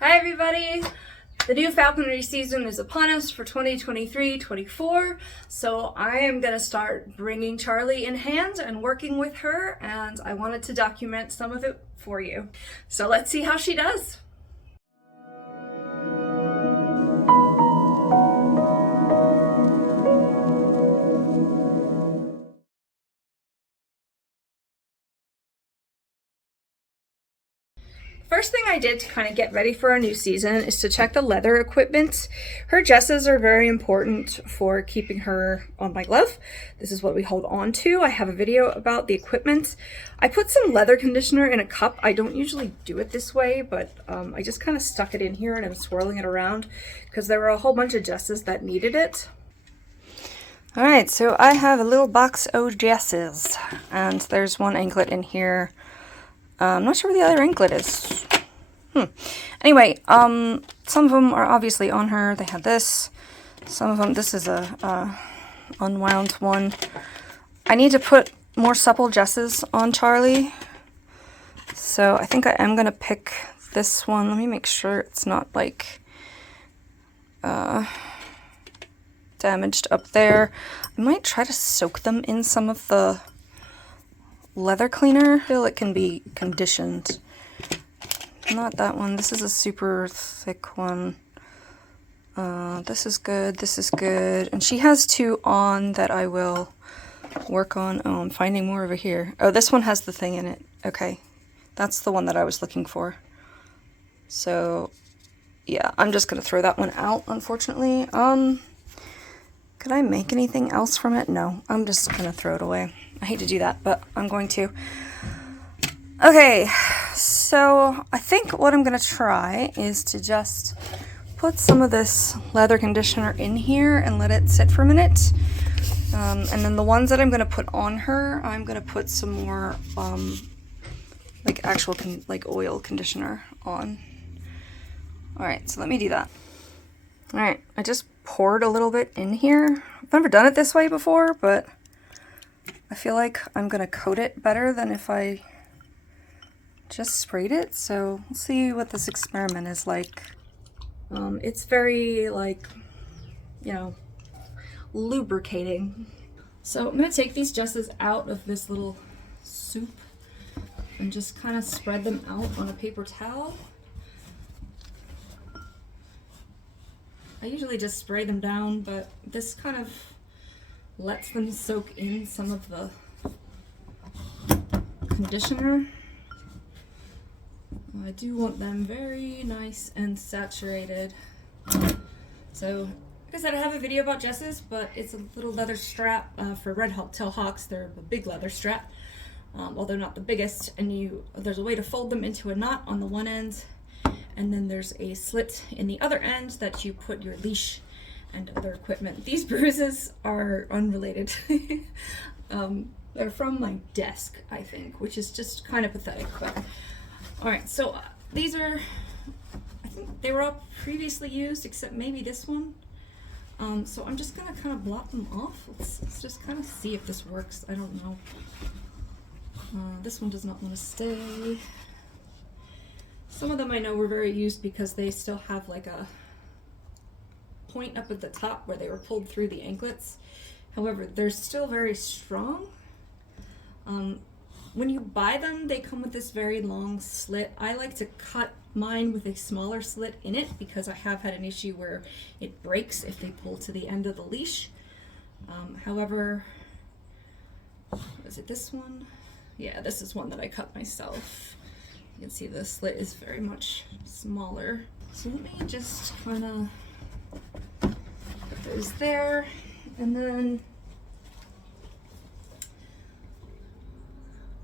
Hi everybody! The new falconry season is upon us for 2023-24, so I am going to start bringing Charlie in hand and working with her, and I wanted to document some of it for you. So let's see how she does. First thing I did to kind of get ready for our new season is to check the leather equipment. Her jesses are very important for keeping her on my glove. This is what we hold on to. I have a video about the equipment. I put some leather conditioner in a cup. I don't usually do it this way, but I just kind of stuck it in here and I'm swirling it around because there were a whole bunch of jesses that needed it. All right, so I have a little box of jesses and there's one anklet in here. I'm not sure where the other anklet is. Anyway, some of them are obviously on her. They have this. Some of them, this is a unwound one. I need to put more supple jesses on Charlie. So I think I am going to pick this one. Let me make sure it's not like damaged up there. I might try to soak them in some of the leather cleaner. I feel it can be conditioned. Not that one. This is a super thick one. This is good. This is good. And she has two on that I will work on. Oh, I'm finding more over here. Oh, this one has the thing in it. Okay. That's the one that I was looking for. So, yeah, I'm just going to throw that one out, unfortunately. Could I make anything else from it? No, I'm just going to throw it away. I hate to do that, but I'm going to. Okay, so I think what I'm going to try is to just put some of this leather conditioner in here and let it sit for a minute. And then the ones that I'm going to put on her, I'm going to put some more like actual like oil conditioner on. All right, so let me do that. All right, I just poured a little bit in here. I've never done it this way before, but I feel like I'm going to coat it better than if I just sprayed it. So we'll see what this experiment is like. It's very, like, you know, lubricating. So I'm going to take these jesses out of this little soup and just kind of spread them out on a paper towel. I usually just spray them down, but this kind of lets them soak in some of the conditioner. I do want them very nice and saturated. So, like I said, I have a video about jesses, but it's a little leather strap for red-tailed hawks. They're a big leather strap, although not the biggest. And there's a way to fold them into a knot on the one end, and then there's a slit in the other end that you put your leash and other equipment. These bruises are unrelated. They're from my desk, I think, which is just kind of pathetic. But all right, so these are, I think they were all previously used, except maybe this one. So I'm just gonna kind of blot them off. Let's just kind of see if this works. I don't know. This one does not want to stay. Some of them I know were very used because they still have like a point up at the top where they were pulled through the anklets. However, they're still very strong. When you buy them, they come with this very long slit. I like to cut mine with a smaller slit in it because I have had an issue where it breaks if they pull to the end of the leash. However, is it this one? Yeah, this is one that I cut myself. You can see the slit is very much smaller. So let me just kind of put those there, and then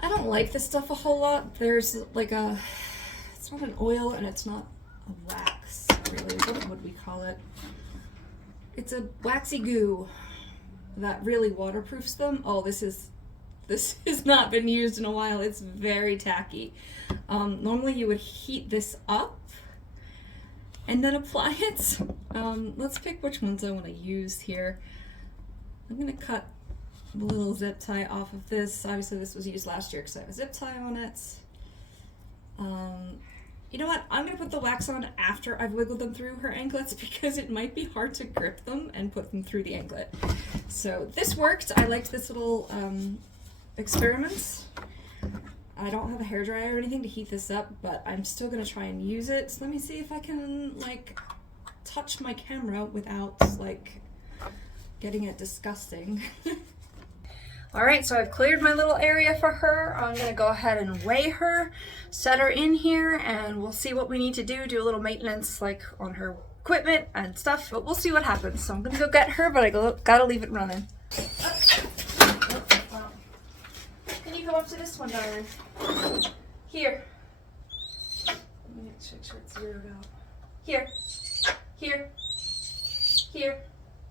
I don't like this stuff a whole lot. There's like it's not an oil and it's not a wax, really. What would we call it? It's a waxy goo that really waterproofs them. Oh, this has not been used in a while. It's very tacky. Normally you would heat this up and then apply it. Let's pick which ones I want to use here. I'm going to cut the little zip tie off of this. Obviously this was used last year because I have a zip tie on it. You know what? I'm going to put the wax on after I've wiggled them through her anklets because it might be hard to grip them and put them through the anklet. So this worked. I liked this little experiment. I don't have a hairdryer or anything to heat this up, but I'm still going to try and use it. So let me see if I can, like, touch my camera without, like, getting it disgusting. Alright, so I've cleared my little area for her. I'm going to go ahead and weigh her, set her in here, and we'll see what we need to do a little maintenance like on her equipment and stuff, but we'll see what happens. So I'm going to go get her, but I gotta leave it running. Can you come up to this one, darling? Here. Let me make sure it's zeroed out. Here. Here. Here.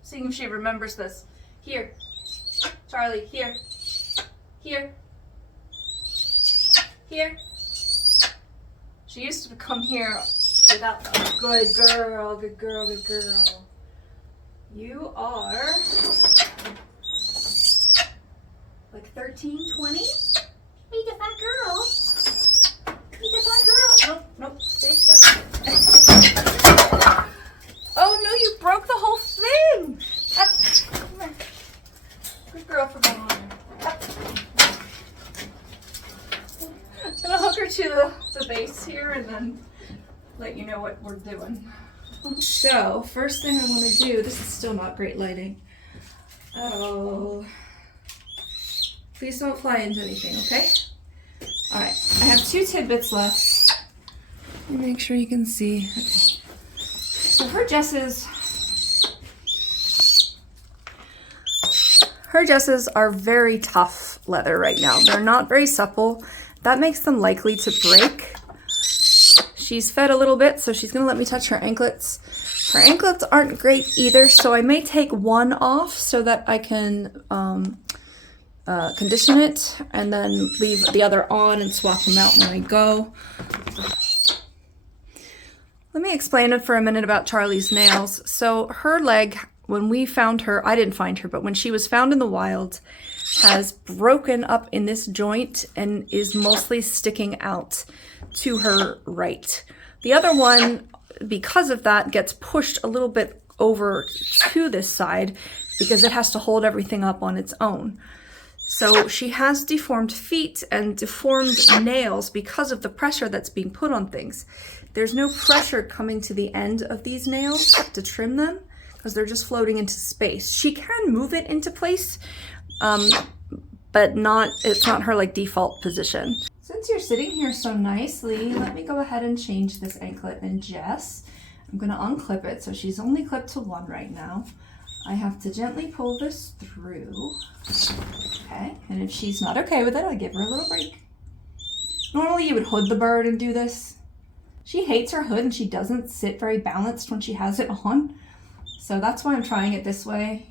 Seeing if she remembers this. Here. Charlie, here. Here. Here. She used to come here without the good girl, good girl, good girl. You are like 13, 20? Meet the fat girl. Meet the fat girl. Nope, nope, stay first. Oh no, you broke the whole thing. Come here. Good girl for going on there. I'm gonna hook her to the base here and then let you know what we're doing. So, first thing I want to do, this is still not great lighting. Oh. Please don't fly into anything, okay? Alright, I have 2 tidbits left. Let me make sure you can see. Okay. So her jesses are very tough leather right now. They're not very supple. That makes them likely to break. She's fed a little bit, so she's going to let me touch her anklets. Her anklets aren't great either, so I may take one off so that I can condition it and then leave the other on and swap them out when I go. Let me explain it for a minute about Charlie's nails. So her leg, when we found her, I didn't find her, but when she was found in the wild, has broken up in this joint and is mostly sticking out to her right. The other one, because of that, gets pushed a little bit over to this side because it has to hold everything up on its own. So she has deformed feet and deformed nails because of the pressure that's being put on things. There's no pressure coming to the end of these nails to trim them because they're just floating into space. She can move it into place, but it's not her like default position. Since you're sitting here so nicely, let me go ahead and change this anklet in Jess. I'm going to unclip it, so she's only clipped to 1 right now. I have to gently pull this through. Okay, and if she's not okay with it, I give her a little break. Normally you would hood the bird and do this. She hates her hood and she doesn't sit very balanced when she has it on. So that's why I'm trying it this way.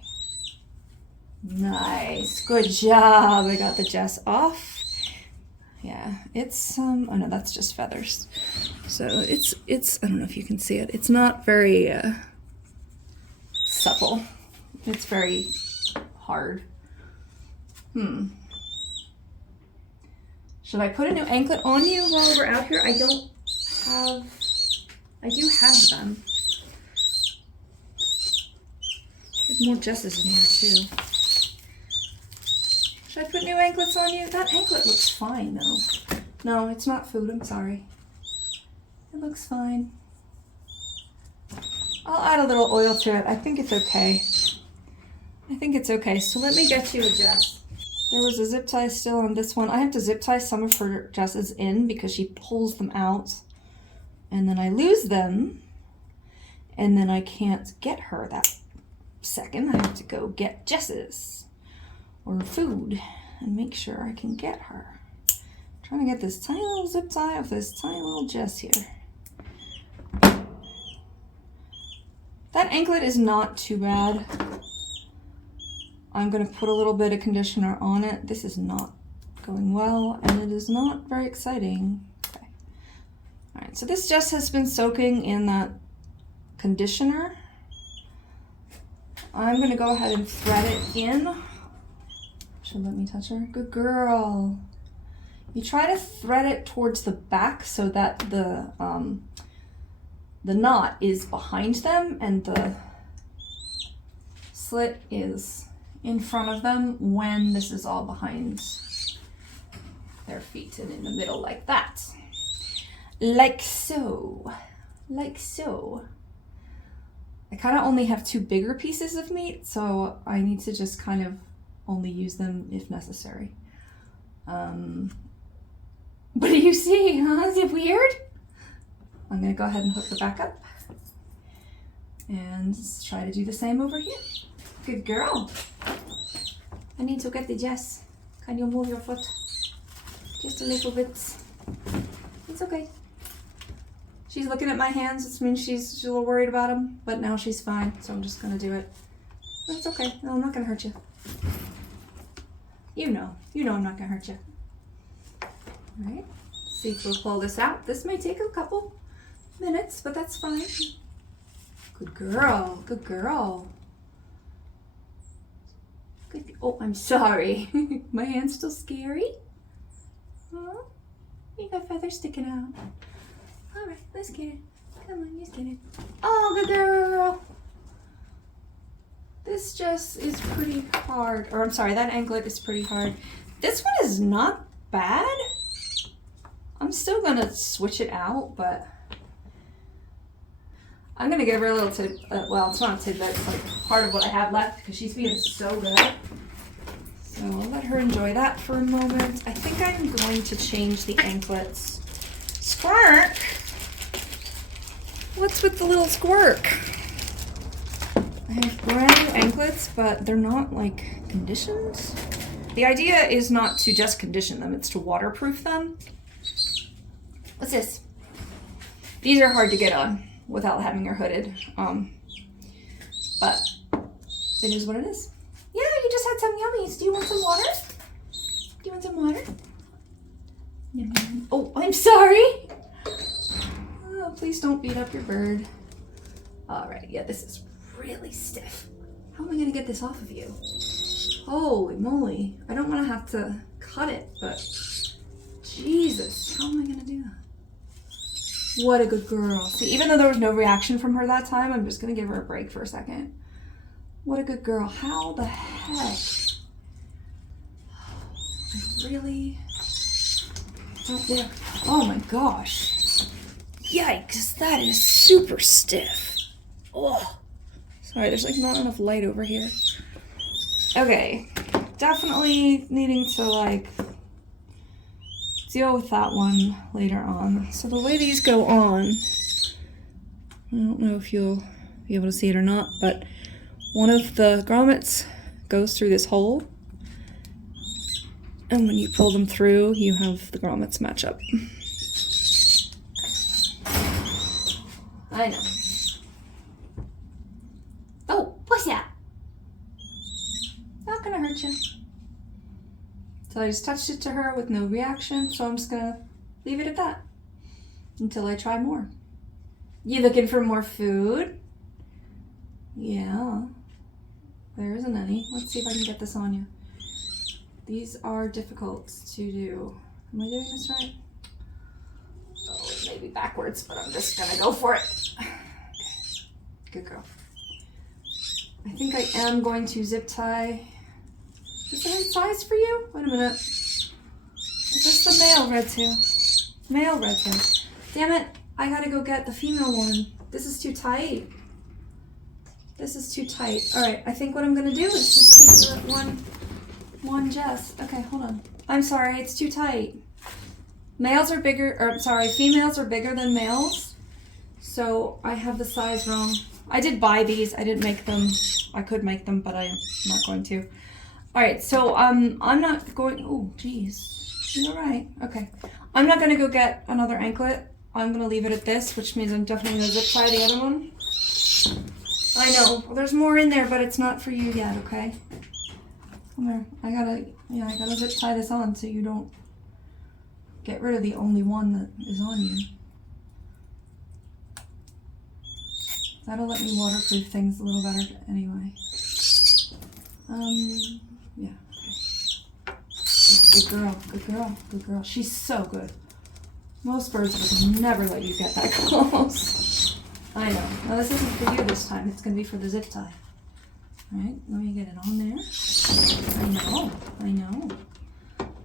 Nice, good job. I got the Jess off. Yeah, it's, oh no, that's just feathers. So it's, I don't know if you can see it. It's not very supple. It's very hard. Should I put a new anklet on you while we're out here? I do have them. There's more Jesses in here too. Should I put new anklets on you? That anklet looks fine though. No, it's not food, I'm sorry. It looks fine. I'll add a little oil to it. I think it's okay. I think it's okay. So let me get you a Jess. There was a zip tie still on this one. I have to zip tie some of her Jesses in because she pulls them out. And then I lose them. And then I can't get her that second. I have to go get Jesses or food and make sure I can get her. I'm trying to get this tiny little zip tie off this tiny little Jess here. That anklet is not too bad. I'm going to put a little bit of conditioner on it. This is not going well, and it is not very exciting. Okay. All right, so this just has been soaking in that conditioner. I'm going to go ahead and thread it in. Should let me touch her. Good girl. you try to thread it towards the back so that the knot is behind them and the slit is in front of them when this is all behind their feet and in the middle like that. Like so. Like so. I kind of only have 2 bigger pieces of meat, so I need to just kind of only use them if necessary. What do you see, huh? Is it weird? I'm gonna go ahead and hook the back up and try to do the same over here. Good girl. I need to get the Jess. Can you move your foot? Just a little bit. It's okay. She's looking at my hands, which means she's a little worried about them, but now she's fine, so I'm just gonna do it. It's okay. No, I'm not gonna hurt you. You know I'm not gonna hurt you. All right, let's see if we'll pull this out. This may take a couple minutes, but that's fine. Good girl, good girl. Good. Oh, I'm sorry. My hand's still scary. Huh? You got feathers sticking out. All right, let's get it. Come on, let's get it. Oh, good girl. This just is pretty hard. Or I'm sorry, that anklet is pretty hard. This one is not bad. I'm still gonna switch it out, but I'm gonna give her a little tip. Well, it's not a tidbit, it's like part of what I have left because she's being so good. So I'll let her enjoy that for a moment. I think I'm going to change the anklets. Squirk! What's with the little squirk? I have brand new anklets, but they're not like conditioned. The idea is not to just condition them, it's to waterproof them. What's this? These are hard to get on without having her hooded. But it is what it is. Yeah, you just had some yummies. Do you want some water? Do you want some water? Oh, I'm sorry. Oh, please don't beat up your bird. All right, yeah, this is really stiff. How am I gonna get this off of you? Holy moly. I don't wanna have to cut it, but Jesus, how am I gonna do that? What a good girl. See, even though there was no reaction from her that time, I'm just gonna give her a break for a second. What a good girl. How the heck? I really don't dare. Oh my gosh. Yikes, that is super stiff. Oh. Sorry, there's like not enough light over here. Okay, definitely needing to like deal with that one later on. So the way these go on, I don't know if you'll be able to see it or not, but one of the grommets goes through this hole, and when you pull them through, you have the grommets match up. I know. Oh, what's that? Not gonna hurt you. So I just touched it to her with no reaction, so I'm just gonna leave it at that until I try more. You looking for more food? Yeah. There isn't any. Let's see if I can get this on you. These are difficult to do. Am I doing this right? Oh, it may be backwards, but I'm just gonna go for it. Okay. Good girl. I think I am going to zip tie. Is the right size for you? Wait a minute. Is this the male red tail? Male red tail. Damn it. I gotta go get the female one. This is too tight. This is too tight. Alright, I think what I'm gonna do is just keep the one Jess. Okay, hold on. I'm sorry, it's too tight. Males are bigger, or sorry, females are bigger than males. So I have the size wrong. I did buy these, I didn't make them. I could make them, but I'm not going to. Alright, so I'm not going, oh geez. You're right, okay. I'm not gonna go get another anklet. I'm gonna leave it at this, which means I'm definitely gonna zip tie the other one. I know, there's more in there, but it's not for you yet, okay? Come here, I gotta zip tie this on so you don't get rid of the only one that is on you. That'll let me waterproof things a little better anyway. Yeah, okay. Good girl, good girl, good girl. She's so good. Most birds would never let you get that close. I know. Now this isn't for you this time. It's going to be for the zip tie. Alright, let me get it on there. I know.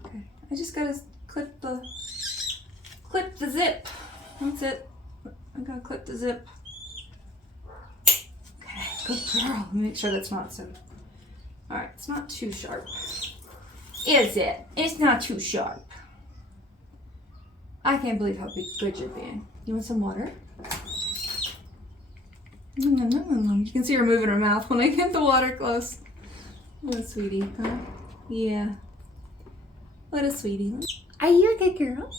Okay, I just gotta clip the zip. That's it. I gotta clip the zip. Okay, good girl. Let me make sure that's not so... Alright, it's not too sharp. Is it? It's not too sharp. I can't believe how good you're being. You want some water? You can see her moving her mouth when I get the water close. What a sweetie, huh? Yeah. What a sweetie. Are you a good girl?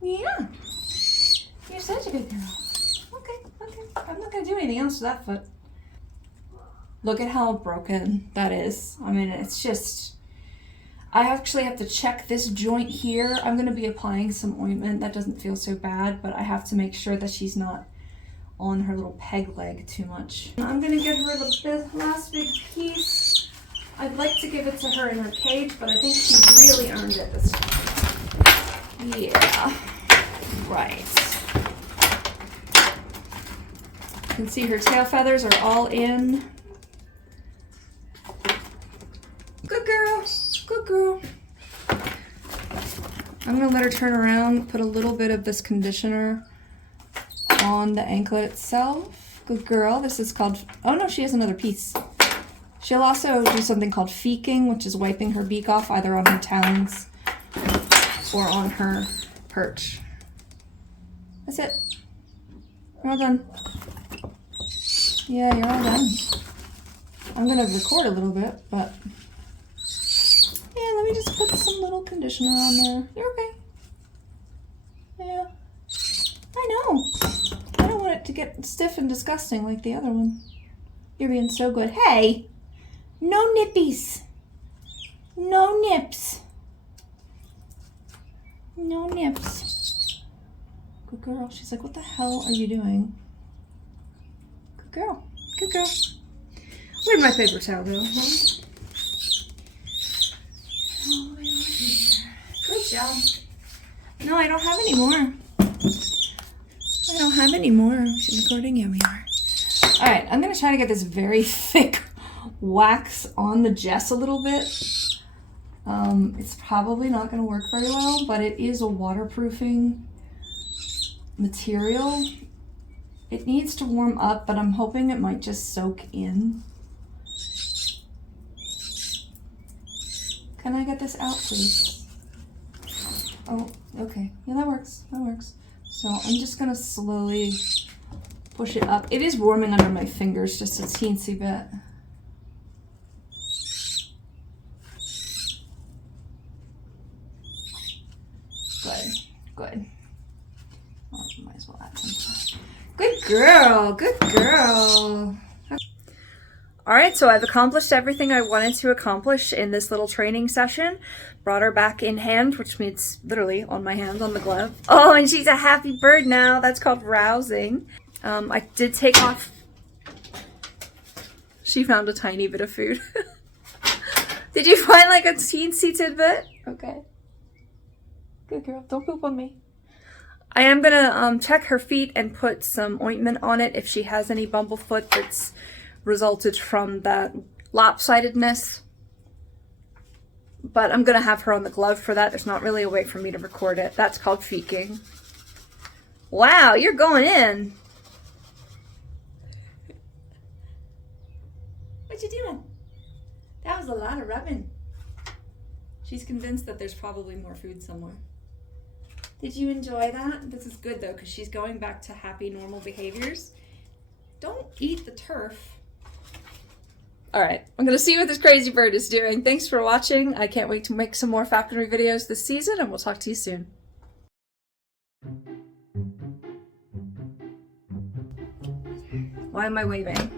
Yeah. You're such a good girl. Okay. I'm not gonna do anything else to that foot. Look at how broken that is. I mean, it's just... I actually have to check this joint here. I'm gonna be applying some ointment. That doesn't feel so bad, but I have to make sure that she's not on her little peg leg too much. I'm gonna give her the last big piece. I'd like to give it to her in her cage, but I think she really earned it this time. Yeah, right. You can see her tail feathers are all in. Good girl, good girl. I'm gonna let her turn around, put a little bit of this conditioner on the anklet itself. Good girl. This is called, oh no, she has another piece. She'll also do something called feeking, which is wiping her beak off either on her talons or on her perch. That's it. You're all done. Yeah, you're all done. I'm gonna record a little bit, but yeah, let me just put some little conditioner on there. You're okay. Yeah. I know. I don't want it to get stiff and disgusting like the other one. You're being so good. Hey! No nippies. No nips. No nips. Good girl. She's like, what the hell are you doing? Good girl. Good girl. Where'd my paper towel go? Huh? Oh, good job. No, I don't have any more. I don't have any more. She's recording? Yeah, we are. Alright, I'm going to try to get this very thick wax on the Jess a little bit. It's probably not going to work very well, but it is a waterproofing material. It needs to warm up, but I'm hoping it might just soak in. Can I get this out, please? Oh, okay. Yeah, that works. That works. So I'm just gonna slowly push it up. It is warming under my fingers just a teensy bit. Good. Oh, might as well add some. Good girl, good girl. All right, so I've accomplished everything I wanted to accomplish in this little training session. Brought her back in hand, which means literally on my hand, on the glove. Oh, and she's a happy bird now. That's called rousing. I did take off. She found a tiny bit of food. Did you find like a teensy tidbit? Okay. Good girl, don't poop on me. I am gonna check her feet and put some ointment on it if she has any bumblefoot that's resulted from that lopsidedness. But I'm gonna have her on the glove for that. There's not really a way for me to record it. That's called feeking. Wow, you're going in. What you doing? That was a lot of rubbing. She's convinced that there's probably more food somewhere. Did you enjoy that? This is good though, because she's going back to happy, normal behaviors. Don't eat the turf. All right, I'm gonna see what this crazy bird is doing. Thanks for watching. I can't wait to make some more falconry videos this season, and we'll talk to you soon. Why am I waving?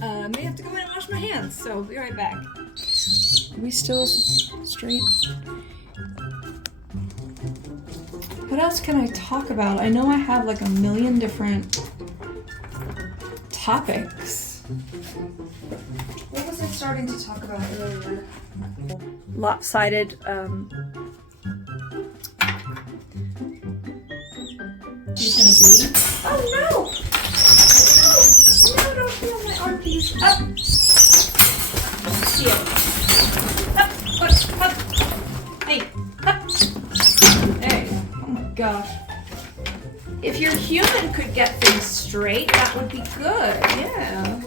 I may have to go in and wash my hands, so I'll be right back. Are we still straight? What else can I talk about? I know I have like a million different topics. What was I starting to talk about earlier? lopsided She's gonna be. oh no! No, don't feel my armpits. Up! Heel. Up, up. Hey, up. There you go. Oh my gosh. If your human could get things straight, that would be good. Yeah.